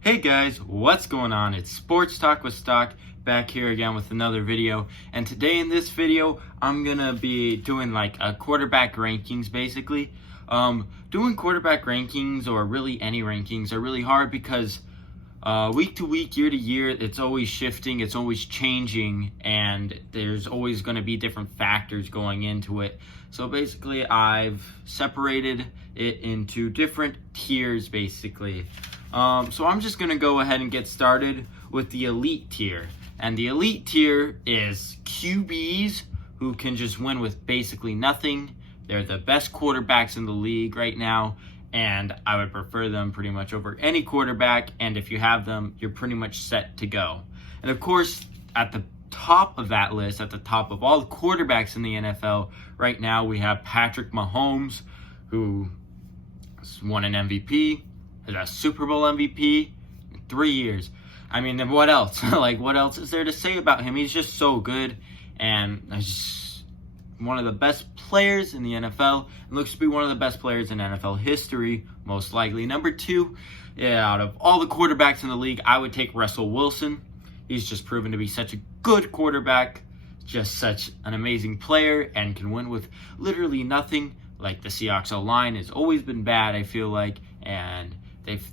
Hey guys, what's going on? It's Sports Talk with Stock, back here again with another video. And today in this video, I'm gonna be doing like a quarterback rankings basically. Doing quarterback rankings or really any rankings are really hard because week to week, year to year, it's always shifting, it's always changing, and there's always going to be different factors going into it. So basically, I've separated it into different tiers, basically. So I'm just going to go ahead and get started with the elite tier. And the elite tier is QBs who can just win with basically nothing. They're the best quarterbacks in the league right now, and I would prefer them pretty much over any quarterback, and if you have them, you're pretty much set to go. And of course, at the top of that list, at the top of all the quarterbacks in the NFL, right now we have Patrick Mahomes, who won an MVP, has a Super Bowl MVP in 3 years. I mean, then what else? What else is there to say about him? He's just so good, and just one of the best players in the NFL, and looks to be one of the best players in NFL history, most likely. Number two, out of all the quarterbacks in the league, I would take Russell Wilson. He's just proven to be such a good quarterback, just such an amazing player, and can win with literally nothing. Like the Seahawks O-line has always been bad, I feel like, and they've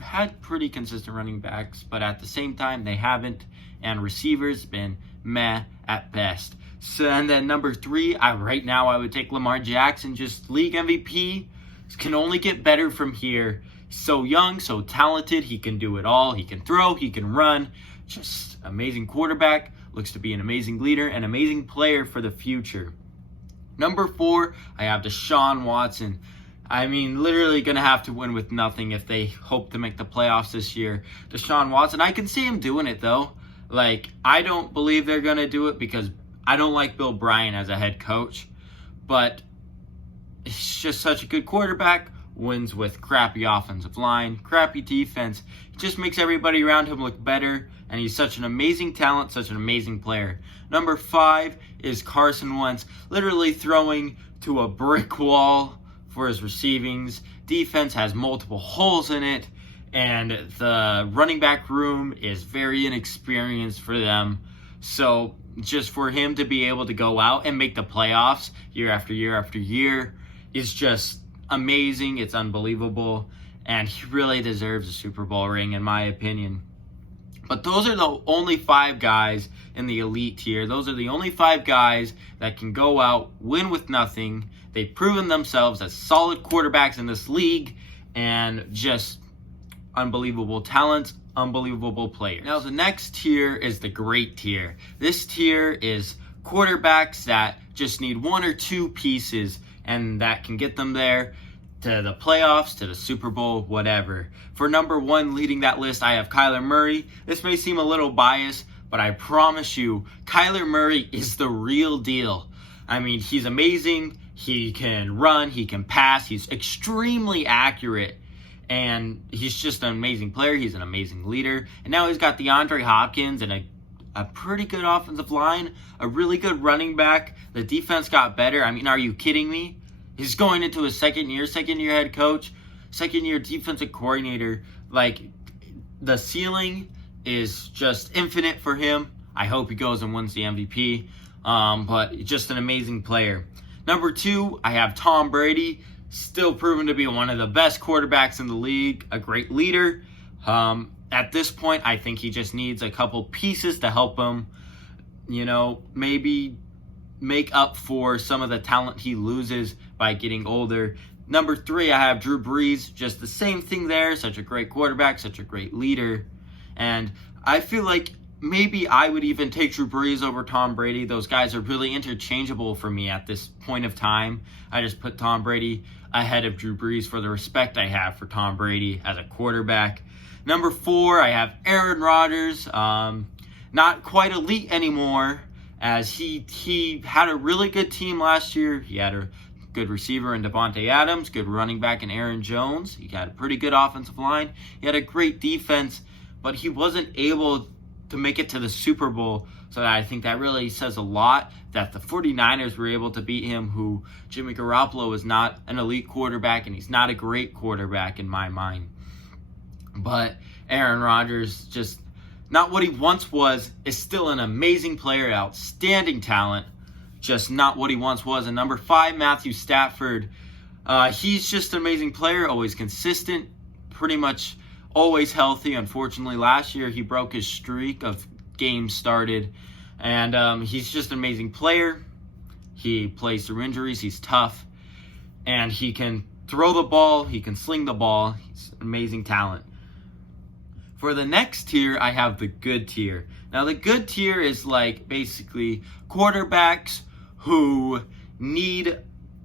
had pretty consistent running backs, but at the same time, they haven't, and receivers been meh at best. So, and then number three, right now I would take Lamar Jackson, just league MVP. Can only get better from here. So young, so talented, he can do it all. He can throw, he can run. Just amazing quarterback, looks to be an amazing leader, an amazing player for the future. Number four, I have Deshaun Watson. I mean, literally going to have to win with nothing if they hope to make the playoffs this year. Deshaun Watson, I can see him doing it though. I don't believe they're going to do it because I don't like Bill Bryant as a head coach, but he's just such a good quarterback, wins with crappy offensive line, crappy defense. He just makes everybody around him look better, and he's such an amazing talent, such an amazing player. Number five is Carson Wentz, literally throwing to a brick wall for his receivings. Defense has multiple holes in it, and the running back room is very inexperienced for them. So just for him to be able to go out and make the playoffs year after year after year is just amazing. It's unbelievable. And he really deserves a Super Bowl ring, in my opinion. But those are the only five guys in the elite tier. Those are the only five guys that can go out, win with nothing. They've proven themselves as solid quarterbacks in this league and just unbelievable talents, unbelievable players. Now the next tier is the great tier. This tier is quarterbacks that just need one or two pieces and that can get them there to the playoffs, to the Super Bowl, whatever. For number one, leading that list, I have Kyler Murray. This may seem a little biased, but I promise you, Kyler Murray is the real deal. I mean, he's amazing. He can run, he can pass, he's extremely accurate. And he's just an amazing player. He's an amazing leader. And now he's got DeAndre Hopkins and a pretty good offensive line, a really good running back. The defense got better. I mean, are you kidding me? He's going into his second year head coach, second year defensive coordinator. The ceiling is just infinite for him. I hope he goes and wins the MVP. But just an amazing player. Number two, I have Tom Brady. Still proven to be one of the best quarterbacks in the league, a great leader. At this point, I think he just needs a couple pieces to help him, maybe make up for some of the talent he loses by getting older. Number three, I have Drew Brees. Just the same thing there. Such a great quarterback, such a great leader. And I feel like maybe I would even take Drew Brees over Tom Brady. Those guys are really interchangeable for me at this point of time. I just put Tom Brady ahead of Drew Brees for the respect I have for Tom Brady as a quarterback. Number four, I have Aaron Rodgers. Not quite elite anymore, as he had a really good team last year. He had a good receiver in Davante Adams, good running back in Aaron Jones. He had a pretty good offensive line. He had a great defense, but he wasn't able to make it to the Super Bowl. So I think that really says a lot that the 49ers were able to beat him, who Jimmy Garoppolo is not an elite quarterback, and he's not a great quarterback in my mind. But Aaron Rodgers, just not what he once was, is still an amazing player, outstanding talent, just not what he once was. And number 5, Matthew Stafford. He's just an amazing player, always consistent, pretty much always healthy. Unfortunately, last year he broke his streak of games started, and he's just an amazing player. He plays through injuries, he's tough, and he can throw the ball, he can sling the ball. He's an amazing talent. For the next tier, I have the good tier. Now, the good tier is like basically quarterbacks who need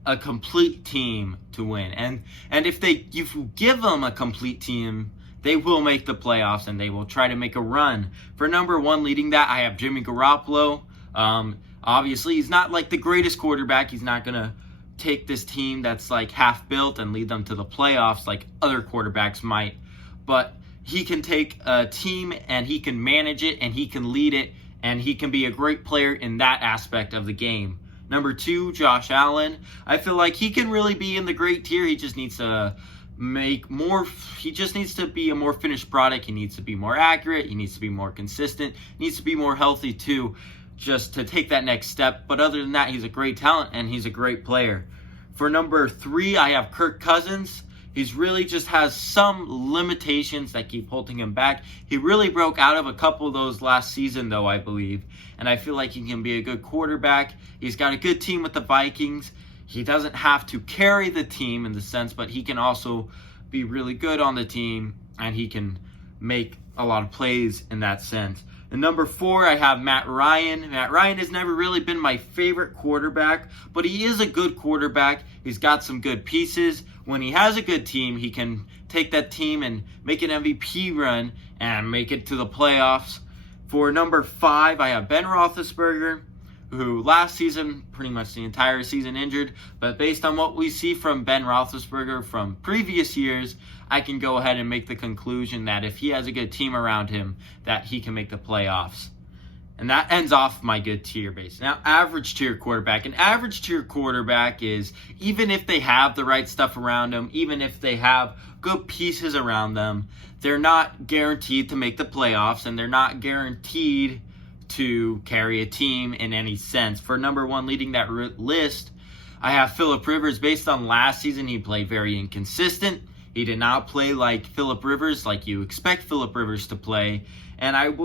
a complete team to win. And if you give them a complete team, they will make the playoffs and they will try to make a run. For number 1, leading that, I have Jimmy Garoppolo. Obviously, he's not like the greatest quarterback. He's not going to take this team that's like half built and lead them to the playoffs like other quarterbacks might. But he can take a team and he can manage it and he can lead it and he can be a great player in that aspect of the game. Number 2, Josh Allen. I feel like he can really be in the great tier. He just needs to he just needs to be a more finished product. He needs to be more accurate. He needs to be more consistent. He needs to be more healthy too, just to take that next step. But other than that, he's a great talent and he's a great player. For number 3, I have Kirk Cousins. He's really just has some limitations that keep holding him back. He really broke out of a couple of those last season, though, I believe. And I feel like he can be a good quarterback. He's got a good team with the Vikings. He doesn't have to carry the team in the sense, but he can also be really good on the team, and he can make a lot of plays in that sense. And number 4, I have Matt Ryan. Matt Ryan has never really been my favorite quarterback, but he is a good quarterback. He's got some good pieces. When he has a good team, he can take that team and make an MVP run and make it to the playoffs. For number 5, I have Ben Roethlisberger, who last season, pretty much the entire season, injured. But based on what we see from Ben Roethlisberger from previous years, I can go ahead and make the conclusion that if he has a good team around him, that he can make the playoffs. And that ends off my good tier base. Now, average tier quarterback. An average tier quarterback is, even if they have the right stuff around them, even if they have good pieces around them, they're not guaranteed to make the playoffs, and they're not guaranteed to carry a team in any sense. For number 1, leading that list, I have Phillip Rivers. Based on last season, he played very inconsistent. He did not play like Phillip Rivers, like you expect Phillip Rivers to play. And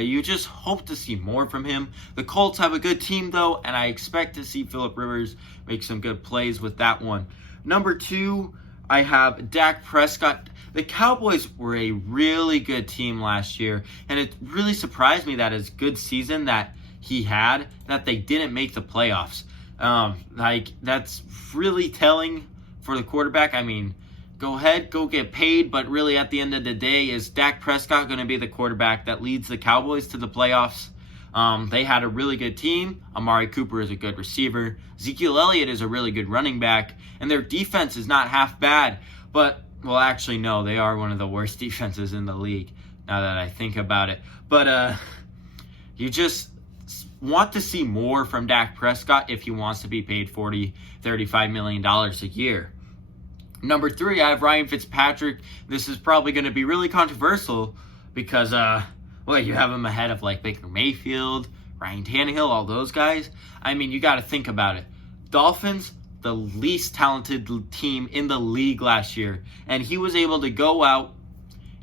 you just hope to see more from him. The Colts have a good team, though, and I expect to see Phillip Rivers make some good plays with that one. Number 2, I have Dak Prescott. The Cowboys were a really good team last year, and it really surprised me that his good season that he had, that they didn't make the playoffs. That's really telling for the quarterback. I mean, go ahead, go get paid, but really at the end of the day, is Dak Prescott going to be the quarterback that leads the Cowboys to the playoffs? They had a really good team. Amari Cooper is a good receiver. Ezekiel Elliott is a really good running back, and their defense is not half bad. But, well, actually, no, they are one of the worst defenses in the league, now that I think about it. But you just want to see more from Dak Prescott if he wants to be paid $35 million a year. Number 3, I have Ryan Fitzpatrick. This is probably going to be really controversial because, you have him ahead of like Baker Mayfield, Ryan Tannehill, all those guys. I mean, you got to think about it. Dolphins, the least talented team in the league last year, and he was able to go out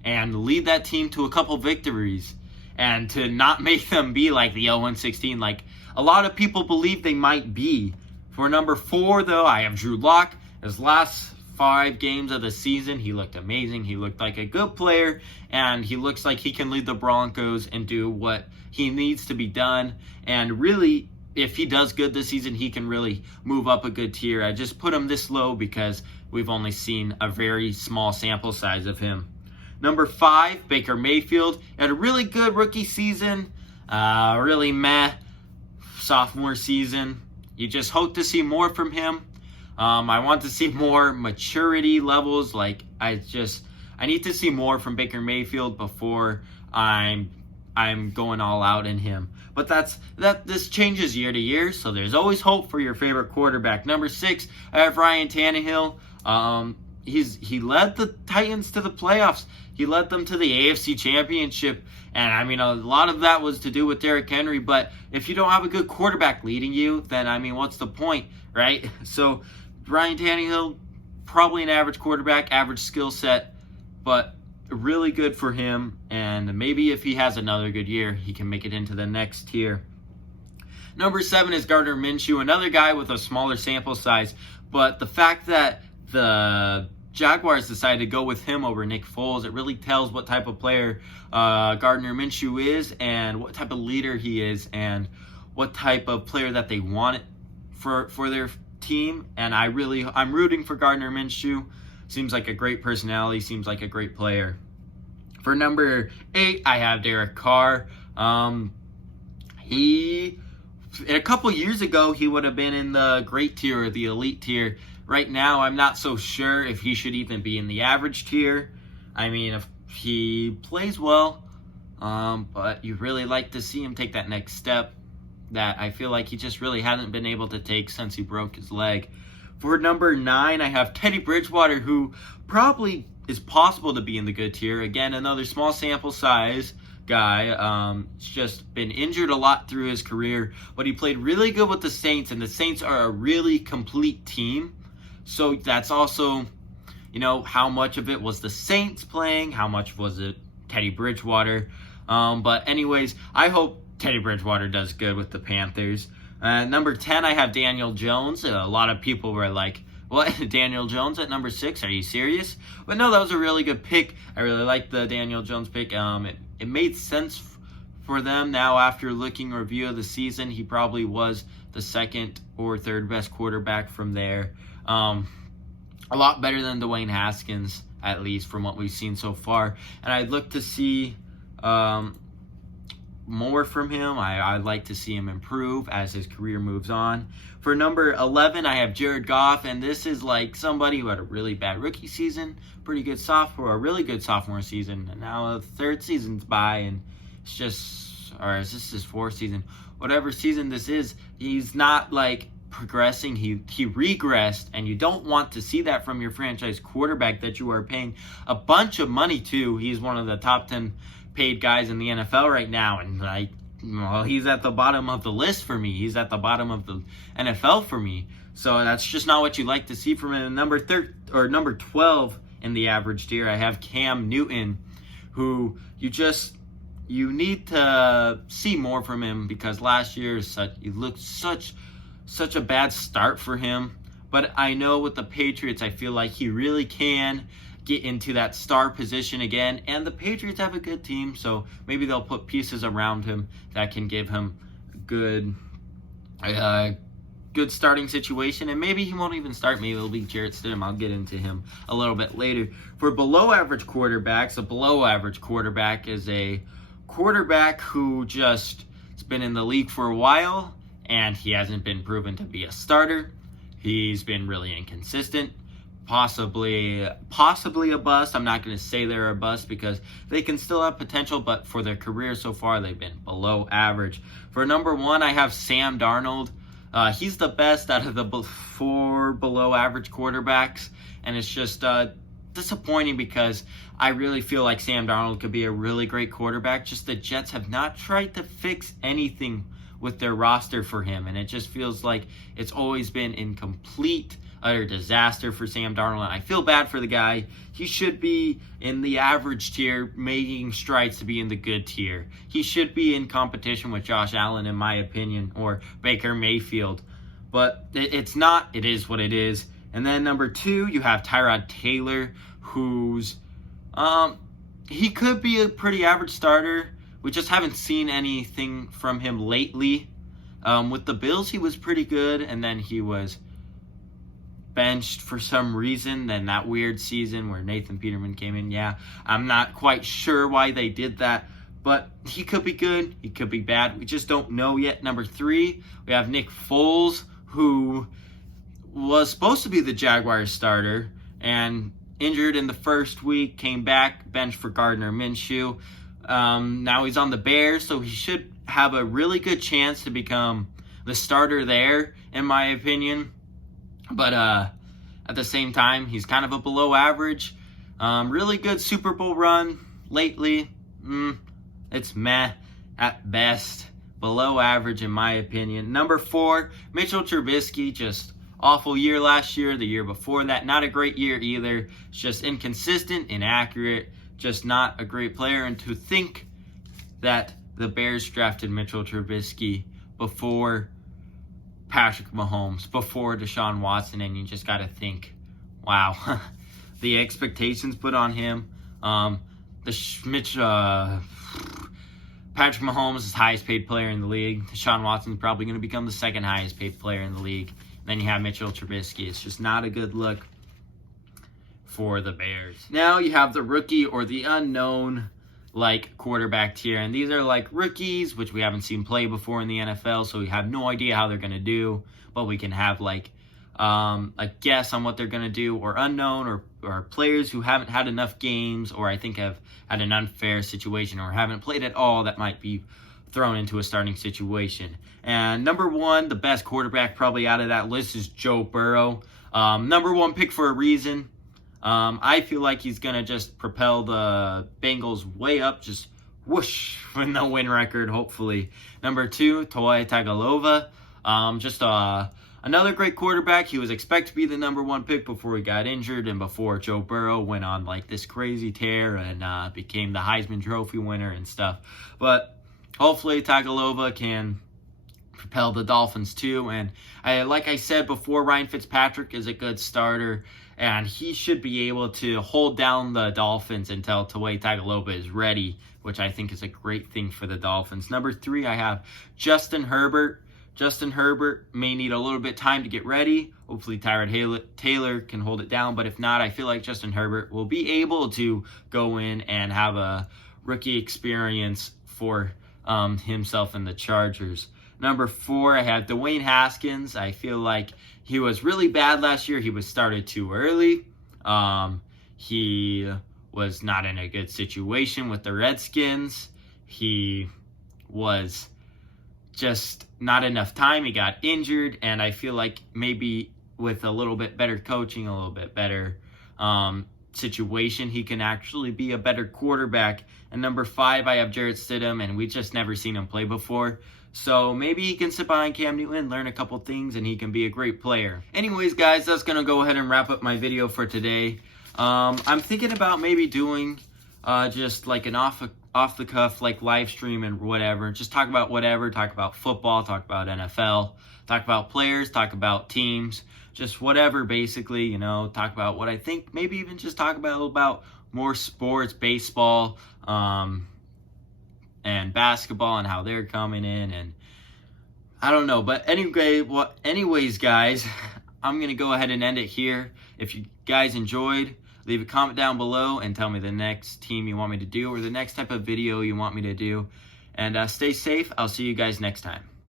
and lead that team to a couple victories and to not make them be like the 0-16 like a lot of people believe they might be. For number 4, though, I have Drew Lock. His last 5 games of the season, he looked amazing. He looked like a good player, and he looks like he can lead the Broncos and do what he needs to be done. And really, if he does good this season, he can really move up a good tier. I just put him this low because we've only seen a very small sample size of him. Number 5, Baker Mayfield. Had a really good rookie season, really meh sophomore season. You just hope to see more from him. I want to see more maturity levels. I need to see more from Baker Mayfield before I'm going all out in him. But this changes year to year, so there's always hope for your favorite quarterback. Number 6, I have Ryan Tannehill. He led the Titans to the playoffs. He led them to the AFC Championship, and I mean, a lot of that was to do with Derrick Henry, but if you don't have a good quarterback leading you, then, I mean, what's the point, right? So, Ryan Tannehill, probably an average quarterback, average skill set, but really good for him, and maybe if he has another good year, he can make it into the next tier. Number 7 is Gardner Minshew, another guy with a smaller sample size, but the fact that the Jaguars decided to go with him over Nick Foles, it really tells what type of player Gardner Minshew is and what type of leader he is and what type of player that they want for their team. And I'm rooting for Gardner Minshew. Seems like a great personality, seems like a great player. For number 8, I have Derek Carr. A couple years ago, he would have been in the great tier or the elite tier. Right now, I'm not so sure if he should even be in the average tier. I mean, if he plays well, but you really like to see him take that next step that I feel like he just really hasn't been able to take since he broke his leg. For number 9, I have Teddy Bridgewater, who probably is possible to be in the good tier. Again, another small sample size guy. He's just been injured a lot through his career, but he played really good with the Saints, and the Saints are a really complete team. So that's also, how much of it was the Saints playing, how much was it Teddy Bridgewater. But anyways, I hope Teddy Bridgewater does good with the Panthers. Number 10, I have Daniel Jones. A lot of people were like, what, Daniel Jones at number 6? Are you serious? But no, that was a really good pick. I really like the Daniel Jones pick. It made sense for them. Now, after looking a review of the season, he probably was the second or third best quarterback from there. A lot better than Dwayne Haskins, at least from what we've seen so far. And I'd look to see more from him. I'd like to see him improve as his career moves on. For number 11, I have Jared Goff, and this is like somebody who had a really bad rookie season, pretty good sophomore, a really good sophomore season, and now the third season's by, and it's just, or is this his fourth season? Whatever season this is, he's not like progressing. He regressed, and you don't want to see that from your franchise quarterback that you are paying a bunch of money to. He's one of the top 10 paid guys in the NFL right now, and he's at the bottom of the list for me. He's at the bottom of the NFL for me. So that's just not what you like to see from him. Number 12 in the average tier, I have Cam Newton, who you need to see more from him, because last year it looked such a bad start for him. But I know with the Patriots, I feel like he really can get into that star position again, and the Patriots have a good team, so maybe they'll put pieces around him that can give him good starting situation, and maybe he won't even start. Maybe it'll be Jarrett Stidham. I'll get into him a little bit later. For below average quarterbacks, a below average quarterback is a quarterback who just has been in the league for a while, and he hasn't been proven to be a starter. He's been really inconsistent. Possibly a bust. I'm not going to say they're a bust because they can still have potential, but for their career so far, they've been below average. For number 1, I have Sam Darnold. He's the best out of the 4 below average quarterbacks, and it's just disappointing because I really feel like Sam Darnold could be a really great quarterback. Just the Jets have not tried to fix anything with their roster for him, and it just feels like it's always been incomplete, utter disaster for Sam Darnold. And I feel bad for the guy. He should be in the average tier, making strides to be in the good tier. He should be in competition with Josh Allen, in my opinion, or Baker Mayfield. But it's not. It is what it is. And then number 2, you have Tyrod Taylor, who's he could be a pretty average starter. We just haven't seen anything from him lately. With the Bills, he was pretty good, and then he was benched for some reason. Then that weird season where Nathan Peterman came in. Yeah, I'm not quite sure why they did that, but he could be good, he could be bad. We just don't know yet. Number 3, we have Nick Foles, who was supposed to be the Jaguars starter and injured in the first week, came back, benched for Gardner Minshew. Now he's on the Bears, so he should have a really good chance to become the starter there, in my opinion. But at the same time, he's kind of a below average. Really good Super Bowl run lately. It's meh at best. Below average in my opinion. Number 4, Mitchell Trubisky. Just awful year last year. The year before that, not a great year either. It's just inconsistent, inaccurate. Just not a great player. And to think that the Bears drafted Mitchell Trubisky before Patrick Mahomes, before Deshaun Watson, and you just got to think, wow, the expectations put on him. Patrick Mahomes is the highest paid player in the league. Deshaun Watson is probably going to become the second highest paid player in the league. And then you have Mitchell Trubisky. It's just not a good look for the Bears. Now you have the rookie or the unknown quarterback tier, and these are rookies which we haven't seen play before in the NFL, so we have no idea how they're going to do, but we can have a guess on what they're going to do, or unknown, or players who haven't had enough games, or I think have had an unfair situation, or haven't played at all, that might be thrown into a starting situation. And number 1, the best quarterback probably out of that list, is Joe Burrow. Number 1 pick for a reason. I feel like he's going to just propel the Bengals way up, just whoosh, with no win record, hopefully. Number 2, Tua Tagovailoa. Another great quarterback. He was expected to be the number 1 pick before he got injured and before Joe Burrow went on this crazy tear and became the Heisman Trophy winner and stuff. But hopefully Tagovailoa can propel the Dolphins too. And like I said before, Ryan Fitzpatrick is a good starter, and he should be able to hold down the Dolphins until Tua Tagovailoa is ready, which I think is a great thing for the Dolphins. Number 3, I have Justin Herbert. Justin Herbert may need a little bit of time to get ready. Hopefully Tyrod Taylor can hold it down, but if not, I feel like Justin Herbert will be able to go in and have a rookie experience for himself and the Chargers. Number 4, I have Dwayne Haskins. I feel like he was really bad last year. He was started too early. He was not in a good situation with the Redskins. He was just not enough time. He got injured, and I feel like maybe with a little bit better coaching, a little bit better situation, he can actually be a better quarterback. And number 5, I have Jarrett Stidham, and we just never seen him play before. So maybe he can sit behind Cam Newton, learn a couple things, and he can be a great player. Anyways, guys, that's going to go ahead and wrap up my video for today. I'm thinking about maybe doing just an off-the-cuff live stream and whatever. Just talk about whatever. Talk about football. Talk about NFL. Talk about players. Talk about teams. Just whatever, basically, talk about what I think. Maybe even just talk about more sports, baseball, and basketball, and how they're coming in, and I don't know. But anyways, guys, I'm going to go ahead and end it here. If you guys enjoyed, leave a comment down below and tell me the next team you want me to do or the next type of video you want me to do. And stay safe. I'll see you guys next time.